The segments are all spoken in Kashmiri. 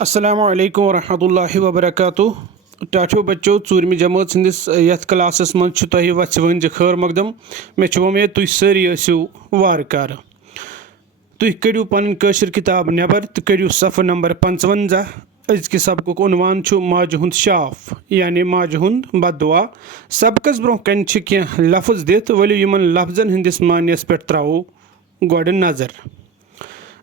अस्सलामु अलैकुम वरहमतुल्लाहि वबरकातुह। टाठो बच्चों ूरम जमात सिंदिस यथ क्लासस मज तुह वत्स वन खैर मकदम। मे उम्मीद तुम सारी वार कार। तुम कड़ियो पन कशर किताब नबर तो कड़ियो सफ़र नंबर 55। अजक सबक उनवान माज हुंद शाफ यानी माज हुंद बददुआ। सबकस ब्रोह कन कह लफ्ज दित वलियो यमन लफ्जन हंदिस मानियस पे त्रो गोड नजर।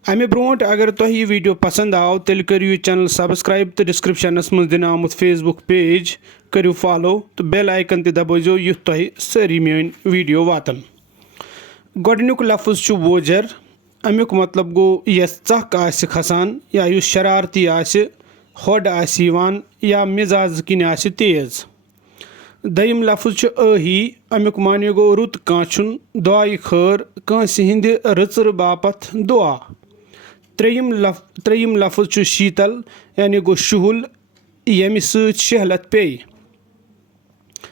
अमे ब्रोट अगर तुह यह वीडियो पसंद आव तेल करो यह चैनल सब्सक्राइब तो डिस्क्रिप्शनस मज दिन आमुत फेसबुक पेज करो फॉलो तो बेल आइकन ते दबो युथ तुह सारी मेन वीडियो वातन। गोडनुक लफ्ज वोजर। अमुक मतलब गो यस चक आसि खसान या युस शरारती आसि होड आसि यवान या मिजाज किन आसि तेज। दयम लफ्ज अही। अमुक माने गो रुत काछुन दुआई खैर कांसि हिंद रचर बापत दुआ। त्रेयम लफ्ज शीतल यानी गो शुहुल यमि सत शहलत पे।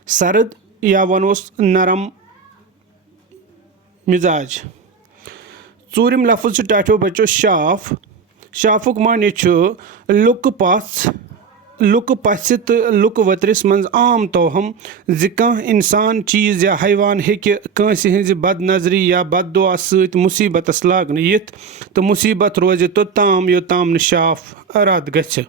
सर्द या वनोस नरम मिजाज। ूरम लफ्ज टाठो बच्चो शाफ। शाफुक माने लुक पस तो लुक वतरस मज आम तोहम कह इंसान चीज़ या हैवान हेकि कांसि हंज बद नजरी या बददुआ सत मुसीबतस लागन यिथ तो मुसीबत रोज तोताम योताम शाफ रद गछ।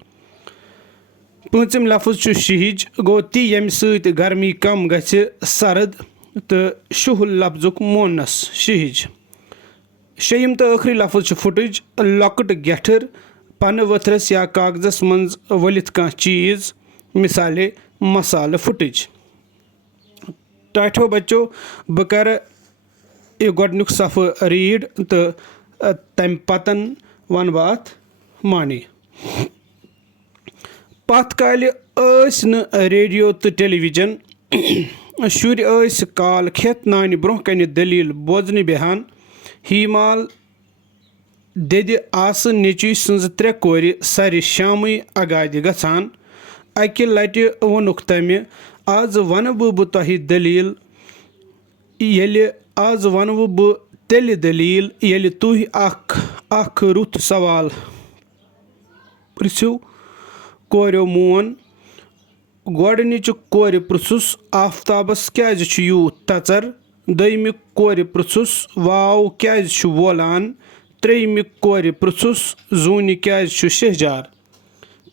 पांचम लफ्ज शहिज गो ती यम सत गर्मी कम गछ सर्द तो शुहुल लफ्जुक मोनस शहिज। शेयम तो आखिरी लफ्ज फुटज लॉकट गेठर पन वथरस या कागजस मज वलित कह चीज़ मिसाले मसाल फुटज। टाठो बच्चो बह कर यह गोडनुक सफ़ रीड तो तम पतन वन बात माने। पत काल न रेडियो तो टेलीविजन। शुर काल खेत नान ब्रोह कन दलील बोजन बेहान। हीमाल दद आस नेची सज त्रे कोर सर शाम अगादि गछान। अकि लट वोनुक तमि आज वन बह तुह दलील आज वन बह तेल दलील ये तुह अख रुत सवाल पृछ्यू कोरो मोन। गोडनिच कोर पृछुस आफ्ताबस क्याज यूत तचर। दयमिक कोर पृछुस वाव क्याज वोलान। त्रेयमिक कोर पृछुस जून क्याज शहजार।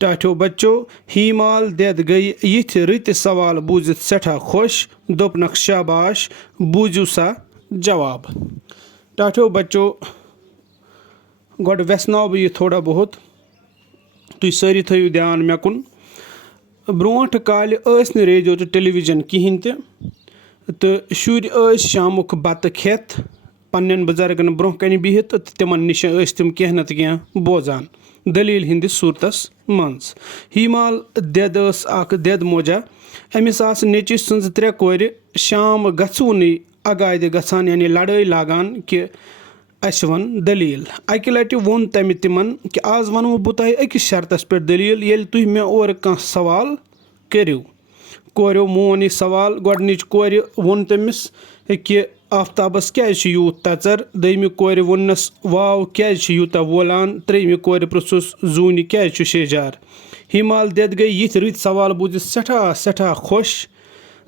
टाठो बच्चो हीमाल दद गई यिथ रत सवाल बूजित सठा खुश दोपनक शाबाश बूझू सा जवाब। टाठो बच्चो गोड वेसनाव बह यह थोड़ा बहुत तुम सारी थो ध्यान मे कुन। ब्रोट काल रेडियो तो टेलीविजन कहें तो शुर शामुक बत खेत पन्न बुजुर्गन ब्रोह कन बिहित तिमन निश तम कह नत कह बोजान दलील हंदिस सूरतस मज। हीमाल दद मोजा अमिस आस नेचि सज त्रे कोर शाम गून अगादि गछान यानी लड़ाई लागान कि अस वन दलील। अकि लट वोन तम तिमन कि आज वनो बह तुह अकिस शर्तस पे दलील ये तुह मे और कह सवाल करो। कोरो मोन यह सवाल। गोडनिच कोर वोन तमिस कि आफ्ताबस क्याज यूत तचर। दयमिक कोर वोनस वाव क्याज यूता वोलान। त्रेयमिक कोर पृछुस जून क्याज शहजार। हिमाल दद गई यिथ रत सवाल बूझित सठा सठा खुश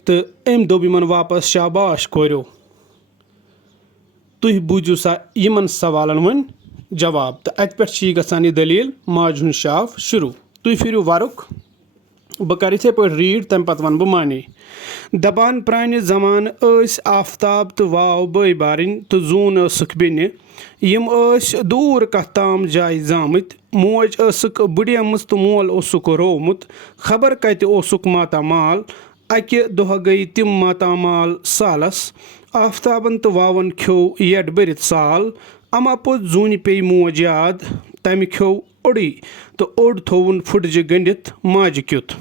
तो अम दोप यमन वापस शाबाश कोरो तुह बूझू सा यमन सवालन वन जवाब। तो अत पे गसान यह दलील माज हुंद शाफ शुरू। तुह फिरू वारुक बह कर इथे पे रीड तम पत वन बह माने। दपान प्रान जमान आफ्ताब तो वाव बई बारन तो जून बेन यम दूर कथ ताम जाय जामत। मोज बुड़ेमज तो मोल रोवमुत खबर कत मातामाल। अकि दोह गई तिम मातामाल सालस आफ्ताबन तो वावन खो यड बरित साल। अमा पोत जून पे मोज याद तम खो ओड़ी तो ओड थोवन फुटज गंडित माज क्युत।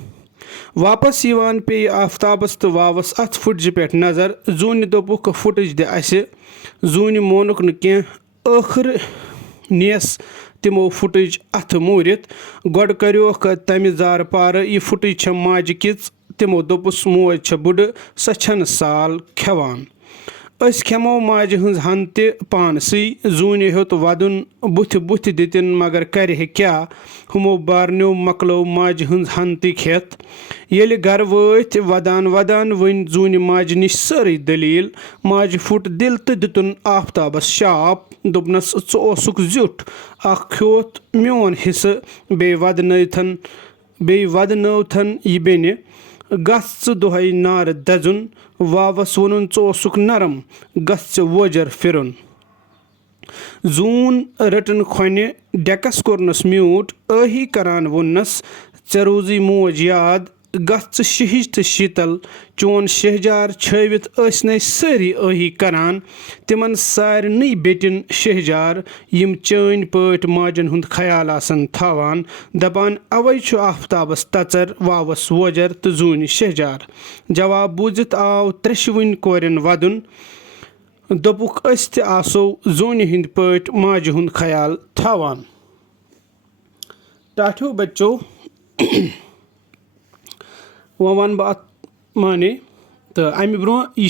वापस यवान पे आफ्ताबस तो वावस अथ फुटज पे नजर। जून दोपुक फुटज दे असे। जून मोनुक न कह आखिर नियस तिमो फुटज अथ मूरित। गोड करोक तमि जार पार यह फुटज छ माज किच। तिमो दोपुस मोज छ बुड़ स छन साल खेवान। أسۍ کھٮ۪مو ماجہِ ہٕنٛز ہن تہِ پانسٕے زوٗنہِ ہیوٚت ودُن بُتھِ دِتِن مگر کرِہے کیٛاہ ہُمو بارنیو مۄکلٲو ماجہِ ہٕنٛز ہن تہِ کھٮ۪تھ ییٚلہِ گرٕ وٲتۍ ودان ؤنۍ زوٗنہِ ماجہِ نِش سٲرٕے دٔلیٖل ماجہِ پھُٹ دِل تہٕ دِتُن آفتابس شاپ دوٚپنس ژٕ اوسُکھ زیُٹھ اکھ کھیوٚوُتھ میون حصہٕ بیٚیہِ ودنٲوتھن یہِ بیٚنہِ گژھ ژٕ دۄہے نارٕ دزُن واوس ووٚنُن ژٕ اوسُکھ نرم گژھ ژٕ ووجر پھِرُن زوٗن رٔٹٕن کھۄنہِ ڈٮ۪کس کوٚرنس میوٗٹ ٲہی کران ووٚننس ژےٚ روٗزٕے موج یاد گژھ ژٕ شِہِج تہٕ شیٖتل چون شہجار چھٲوِتھ ٲسنَے سٲری ٲہی کران تِمن سارنٕے بیٚٹٮ۪ن شہجار یِم چٲنۍ پٲٹھۍ ماجن ہُنٛد خیال آسن تھاوان دپان اَوَے چھُ آفتابس تژر واوس ووجر تہٕ زوٗنہِ شہجار جواب بوٗزِتھ آو ترٛیشوٕنۍ کورٮ۪ن ودُن دوٚپُکھ أسۍ تہِ آسو زوٗنہِ ہٕنٛدۍ پٲٹھۍ ماجہِ ہُنٛد خیال تھاوان ٹاٹھیو بچو وۄنۍ وَنہٕ بہٕ اَتھ معنے تہٕ اَمہِ برونٛہہ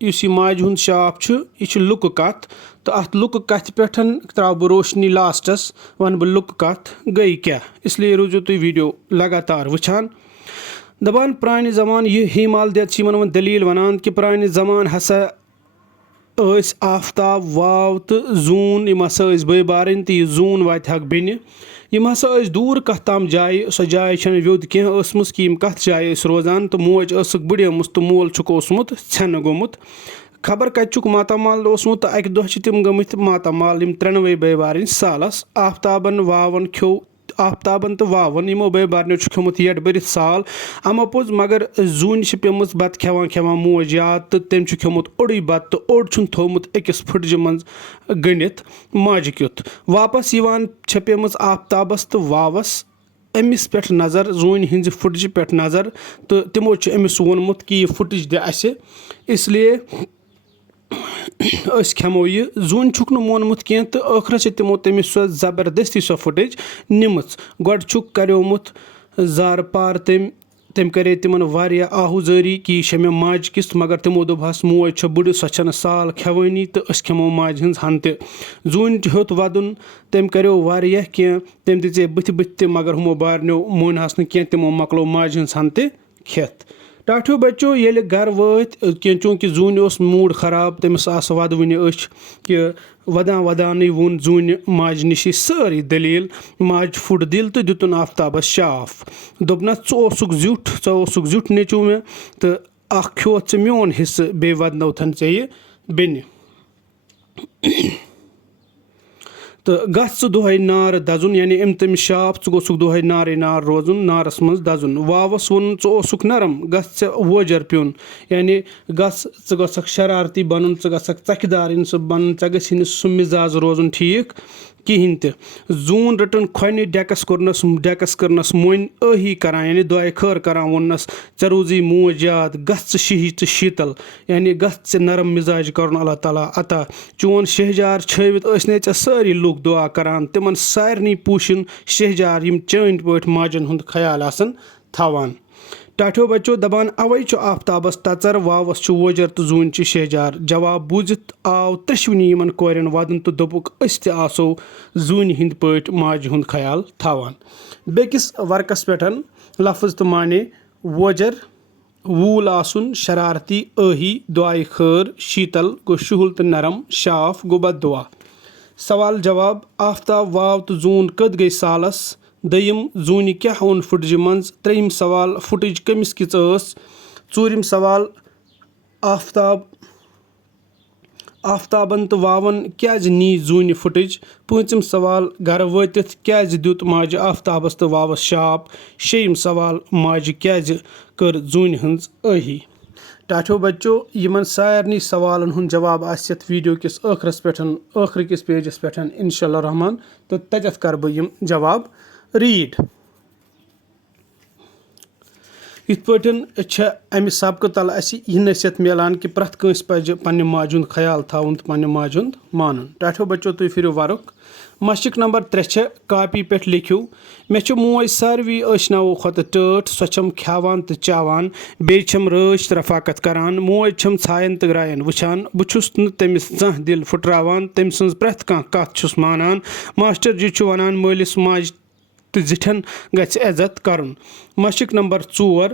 یُس یہِ ماجہِ ہُنٛد شاپ چھُ یہِ چھُ لُکہٕ کَتھ تہٕ اَتھ لُکہٕ کَتھِ پٮ۪ٹھ ترٛاوٕ بہٕ روشنی لاسٹَس وَنہٕ بہٕ لُکہٕ کَتھ گٔے کیٛاہ اِسلیے روٗزِو تُہۍ ویٖڈیو لگاتار وٕچھان دَپان پرٛانہِ زمانہٕ یہِ ہیمال دٮ۪د چھِ یِمن وۄنۍ دٔلیٖل وَنان کہِ پرٛانہِ زمانہٕ ہسا ٲسۍ آفتاب واو تہٕ زوٗن یِم ہسا ٲسۍ بٲے بارٕنۍ تہٕ یہِ زوٗن واتہِ ہاکھ بیٚنہِ یِم ہسا ٲسۍ دوٗر کَتھ تام جایہِ سۄ جاے چھَنہٕ ویوٚد کینٛہہ ٲسمٕژ کہِ یِم کَتھ جایہِ ٲسۍ روزان تہٕ موج ٲسٕکھ بٕڈیمٕژ تہٕ مول چھُکھ اوسمُت ژھٮ۪نہٕ گوٚمُت خبر کَتہِ چھُکھ ماتامال اوسمُت تہٕ اَکہِ دۄہ چھِ تِم گٔمٕتۍ ماتامال یِم ترٛٮ۪نوَے بٲے بارٕنۍ سالس آفتابن تہٕ واوَن یِمو بٲے بارنیو چھُ کھیوٚمُت یَڈ بٔرِتھ سال اَما پوٚز مگر زوٗنہِ چھِ پیٚمٕژ بَتہٕ کھٮ۪وان موج یاد تہٕ تٔمۍ چھُ کھیوٚمُت اوٚڑُے بَتہٕ تہٕ اوٚڑ چھُن تھوٚومُت أکِس پھٕٹجہِ منٛز گٔنڈِتھ ماجہِ کیُتھ واپس یِوان چھےٚ پیٚمٕژ آفتابس تہٕ واوس أمِس پٮ۪ٹھ نظر زوٗنہِ ہِنٛزِ پھٕٹجہِ پٮ۪ٹھ نظر تہٕ تِمو چھُ أمِس ووٚنمُت کہِ یہِ پھٕٹٕج دِ اَسہِ اِسلیے أسۍ کھٮ۪مو یہِ زوٗنہِ چھُکھ نہٕ مونمُت کینٛہہ تہٕ ٲخرس چھِ تِمو تٔمِس سۄ زبردستی سۄ پھٕٹٕج نِمٕژ گۄڈٕ چھُکھ کریومُت زارٕ پار تٔمۍ کرے تِمن واریاہ آہوٗزٲری کہِ یہِ چھےٚ مےٚ ماجہِ کِژھ مگر تِمو دوٚپہَس موج چھےٚ بٕڈٕ سۄ چھنہٕ سال کھٮ۪وٲنی تہٕ أسۍ کھٮ۪مو ماجہِ ہٕنٛز ہن تہِ زوٗنہِ تہِ ہیوٚت ودُن تٔمۍ کریو واریاہ کینٛہہ تٔمۍ دِژے بٕتھِ تہِ مگر ہُمو بارنیو مونہَس نہٕ کینٛہہ تِمو مۄکلو ماجہِ ہٕنٛز ہن تہِ کھٮ۪تھ ٹاٹھیو بچو ییٚلہِ گرٕ وٲتۍ چوٗنٛکہِ زوٗنہِ اوس موٗڈ خراب تٔمِس آسہٕ وَدوٕنہِ أچھ کہِ ودانٕے ووٚن زوٗنہِ ماجہِ نِش یہِ سٲرٕے دٔلیٖل ماجہِ پھُٹ دِل تہٕ دِتُن آفتابس شاف دوٚپنس ژٕ اوسُکھ زیُٹھ نیٚچوٗ مےٚ تہٕ اکھ کھیوٚوُتھ ژٕ میون حِصہٕ بیٚیہِ ودنٲوتھن ژےٚ یہِ بیٚنہِ تہٕ گژھ ژٕ دۄہے نارٕ دزُن یعنی أمۍ تٔمِس شاپ ژٕ گوٚژھُکھ دۄہے نارے نار روزُن نارس منٛز دزُن واوس ووٚنُن ژٕ اوسُکھ نرم گژھ ژےٚ ووجر پیوٚن یعنی گژھ ژٕ گژھکھ شرارتی بنُن ژٕ گژھکھ ژکھِ دار ژٕ بنُن ژےٚ گژھی نہٕ سُہ مِزاز روزُن ٹھیٖک کِہینۍ تہِ زوٗن رٔٹٕن کھۄنہِ ڈٮ۪کس کٔرنس مۄنۍ ٲہی کران یعنی دعاے خٲر کران ووٚننس ژےٚ روٗزٕے موج یاد گژھ ژٕ شِہِج تہٕ شیٖتل یعنی گژھ ژےٚ نرم مِزاج کرُن اللہ تعالیٰ عطا چون شہجار چھٲوِتھ ٲسنَے ژےٚ سٲری لُکھ دُعا کران تِمن سارنٕے پوٗشِن شہجار یِم چٲنۍ پٲٹھۍ ماجن ہُنٛد خیال آسن تھاوان ٹاٹھیو بچو دپان اَوَے چھُ آفتابس تژر واوس چھُ ووجر تہٕ زوٗنہِ چھِ شہجار جواب بوٗزِتھ آو ترٛیشوٕنی یِمن کورٮ۪ن ودُن تہٕ دوٚپُکھ أسۍ تہِ آسو زوٗنہِ ہٕنٛدۍ پٲٹھۍ ماجہِ ہُنٛد خیال تھاوان بیٚکِس ورقس پٮ۪ٹھ لفظ تہٕ معنے ووجر ووٗل آسُن شرارتی ٲہی دعاے خٲر شیٖتل گوٚو شُہُل تہٕ نرم شاف گوٚو بد دُعا سوال جواب آفتاب واو تہٕ زوٗن کٔتۍ گٔے سالس دوٚیِم زوٗنہِ کیٛاہ اوٚن پھٕٹجہِ منٛز ترٛیٚیِم سوال پھٕٹٕج کٔمِس کِژھ ٲس ژوٗرِم سوال آفتابن تہٕ واوَن کیٛازِ نی زوٗنہِ پھٕٹٕج پوٗنٛژِم سوال گرٕ وٲتِتھ کیٛازِ دیُت ماجہِ آفتابس تہٕ واوس شاپ شیٚیِم سوال ماجہِ کیٛازِ کٔر زوٗنہِ ہٕنٛز ٲہی ٹاٹھیو بچو یِمن سارنٕے سوالن ہُنٛد جواب آسہِ یتھ ویٖڈیو کِس ٲخرٕکِس پیجس پٮ۪ٹھ انشاء اللہ رحمان تہٕ تتٮ۪تھ کرٕ بہٕ یِم جواب ریٖڈ यिथ पٲٹھۍ چھےٚ اَمہِ سبقہٕ تل اَسہِ یہِ نصیحت میلان کہِ پرٛٮ۪تھ کٲنٛسہِ پَزِ پنٛنہِ ماجہِ ہُنٛد خیال تھاوُن تہٕ پنٛنہِ ماجہِ ہُنٛد مانُن. ٹاٹھیو بچو تُہۍ پھِرِو وَرُق. مشق نمبر 3 چھےٚ کاپی پٮ۪ٹھ لیکھِو. مےٚ چھِ موج ساروی ٲشناوو کھۄتہٕ ٹٲٹھ. سۄ چھم کھٮ۪وان تہٕ چاوان بیٚیہِ چھم رٲچھ تہٕ رفاقت کران. موج چھم ژھایَن تہٕ گرٛایَن وٕچھان. بہٕ چھُس نہٕ تٔمِس زانٛہہ دِل پھٕٹراوان. تٔمۍ سٕنٛز پرٛٮ۪تھ کانٛہہ کتھ چھُس مانان. ماسٹر جی چھُ ونان مٲلِس ماجہِ تہٕ زِٹھٮ۪ن گژھِ عزت کرُن. مشق نمبر 4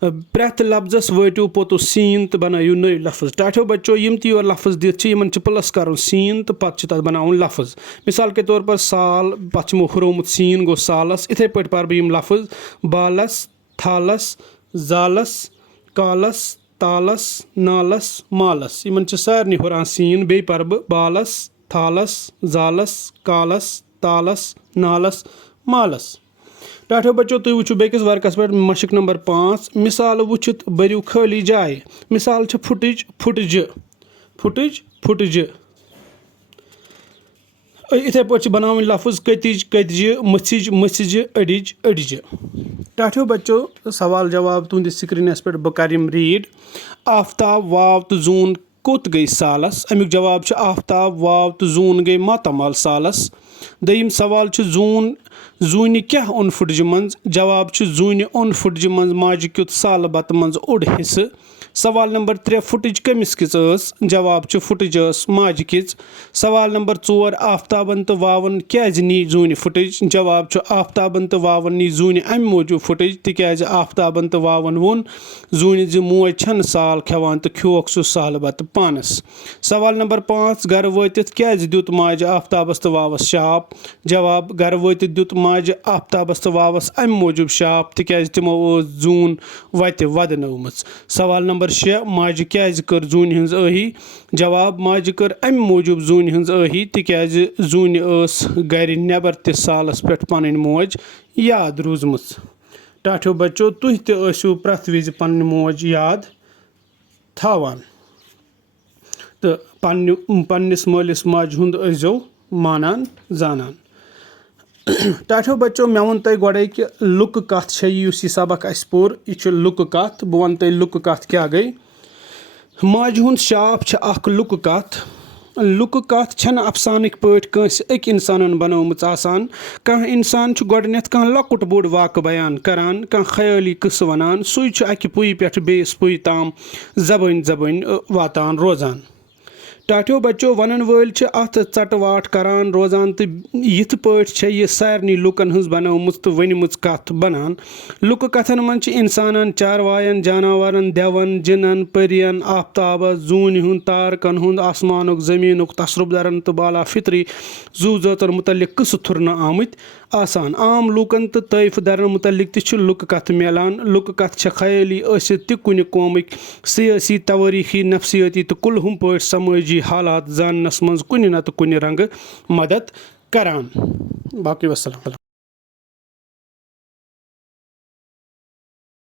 پرٛٮ۪تھ لفظس وٲتِو پوٚتُس سیٖن تہٕ بنٲیِو نٔوۍ لفظ. ٹاٹھیو بچو یِم تہِ یور لفظ دِتھ چھِ یِمن چھِ پٕلس کرُن سیٖن تہٕ پتہٕ چھُ تتھ بناوُن لفظ. مثال کے طور پر سال پتہٕ چھِ یِمو ہُرومُت سیٖن گوٚو سالس. یِتھٕے پٲٹھۍ پرٕ بہٕ یِم لفظ بالس تھالس زالس کالس تالس نالس مالس. یِمن چھِ سارنٕے ہُران سیٖن. بیٚیہِ پرٕ بہٕ بالس تھالس زالس کالس تالس نالس مالس. ٹاٹھیو بچو تُہۍ وٕچھِو بیٚکِس ورقس پٮ۪ٹھ مشق نمبر 5 مثال وٕچھِتھ بٔرِو خٲلی جاے. مثال چھِ پھٕٹٕج پھٕٹجہِ پھٕٹٕج پھٕٹجہِ. یِتھٕے پٲٹھۍ چھِ بناوٕنۍ لفظ کٔتِج کٔتجہِ مٔژھِج مٔژھِجہِ أڈِج أڈجہِ. ٹاٹھیو بچو سوال جواب تُہنٛدِس سکریٖنس پٮ۪ٹھ بہٕ کرٕ یِم ریٖڈ. آفتاب واو تہٕ زوٗن کوٚت گٔے سالس. امیُک جواب چھُ آفتاب واو تہٕ زوٗن گٔے ماتامال سالس. دوٚیِم سوال چھُ زوٗنہِ کیٛاہ اوٚن پھٕٹجہِ منٛز. جواب چھُ زوٗنہِ اوٚن پھٕٹجہِ منٛز ماجہِ کیُتھ سالہٕ بتہٕ منٛز اوٚڑ حصہٕ. سوال نمبر 3 پھٕٹٕج کٔمِس کِژھ ٲس. جواب چھُ پھٕٹٕج ٲس ماجہِ کِژھ. سوال نمبر 4 آفتابن تہٕ واوَن کیٛازِ نی زوٗنہِ پھٕٹٕج. جواب چھُ آفتابن تہٕ واوَن نی زوٗنہِ امہِ موٗجوٗب پھٕٹٕج تِکیٛازِ آفتابن تہٕ واوَن ووٚن زوٗنہِ زِ موج چھنہٕ سال کھٮ۪وان تہٕ کھیوکھ سُہ سالہٕ بتہٕ پانس. سوال نمبر 5 گرٕ وٲتِتھ کیٛازِ دیُت ماجہِ آفتابس تہٕ واوس شاپ. جواب گرٕ وٲتِتھ دیُت ماجہِ آفتابس تہٕ واوس امہِ موٗجوٗب شاپ تِکیٛازِ تِمو ٲس زوٗن وتہِ ودنٲومٕژ. سوال نمبر 6 ماجہِ کیٛازِ کٔر زوٗنہِ ہٕنٛز ٲہی. جواب ماجہِ کٔر امہِ موٗجوٗب زوٗنہِ ہٕنٛز ٲہی تِکیٛازِ زوٗنہِ ٲس گرِ نٮ۪بر تہِ سالس پٮ۪ٹھ پنٕنۍ موج یاد روٗزمٕژ. ٹاٹھیو بچو تُہۍ تہِ ٲسِو پرٛٮ۪تھ وِزِ پنٕنۍ موج یاد تھاوان تہٕ پننِس مٲلِس ماجہِ ہُنٛد ٲسۍزیو مانان زانان. ٹاٹھیو بچو مےٚ ووٚن تۄہہِ گۄڈے کہِ لُکہٕ کتھ چھےٚ یُس یہِ سبق اسہِ پوٚر یہِ چھُ لُکہٕ کتھ. بہٕ ونہٕ تۄہہِ لُکہٕ کتھ کیٛاہ گٔے. ماجہِ ہُنٛد شاپ چھِ اکھ لُکہٕ کتھ. لُکہٕ کتھ چھنہٕ افسانٕکۍ پٲٹھۍ کٲنٛسہِ أکۍ انسانن بنٲومٕژ آسان. کانٛہہ انسان چھُ گۄڈٕنٮ۪تھ کانٛہہ لۄکُٹ بوٚڑ واقعہٕ بیان کران کانٛہہ خیٲلی قٕصہٕ ونان. سُے چھُ اکہِ پُیہِ پٮ۪ٹھ بیٚیِس پُیہِ تام زبٲنۍ واتان روزان. ٹاٹھیو بچو ونن وٲلۍ چھِ اتھ ژٹہٕ واٹ کران روزان تہٕ یِتھ پٲٹھۍ چھےٚ یہِ سارنٕے لُکن ہٕنٛز بنٲومٕژ تہٕ ؤنمٕژ کتھ بنان. لُکہٕ کتھن منٛز چھِ انسانن چاروایَن جاناوارن دٮ۪ون جِنن پٔرین آفتابس زوٗنہِ ہُنٛد تارکن ہُنٛد آسمانُک زٔمیٖنُک تصرُف درن تہٕ بالا فطری زُو زٲژن مُتعلق قٕصہٕ تھُرنہٕ آمٕتۍ آسان. عام لوٗکن تہٕ طٲیفہٕ درن مُتعلق تہِ چھِ لُکہٕ کتھٕ میلان. لُکہٕ کتھٕ چھےٚ خیٲلی ٲسِتھ تہِ کُنہِ قومٕکۍ سِیٲسی توٲریٖخی نفسِیٲتی تہٕ کُلہُم پٲٹھۍ سمٲجی حالات زاننس منٛز کُنہِ نتہٕ کُنہِ رنگہٕ مدد کران. باقٕے وسلام.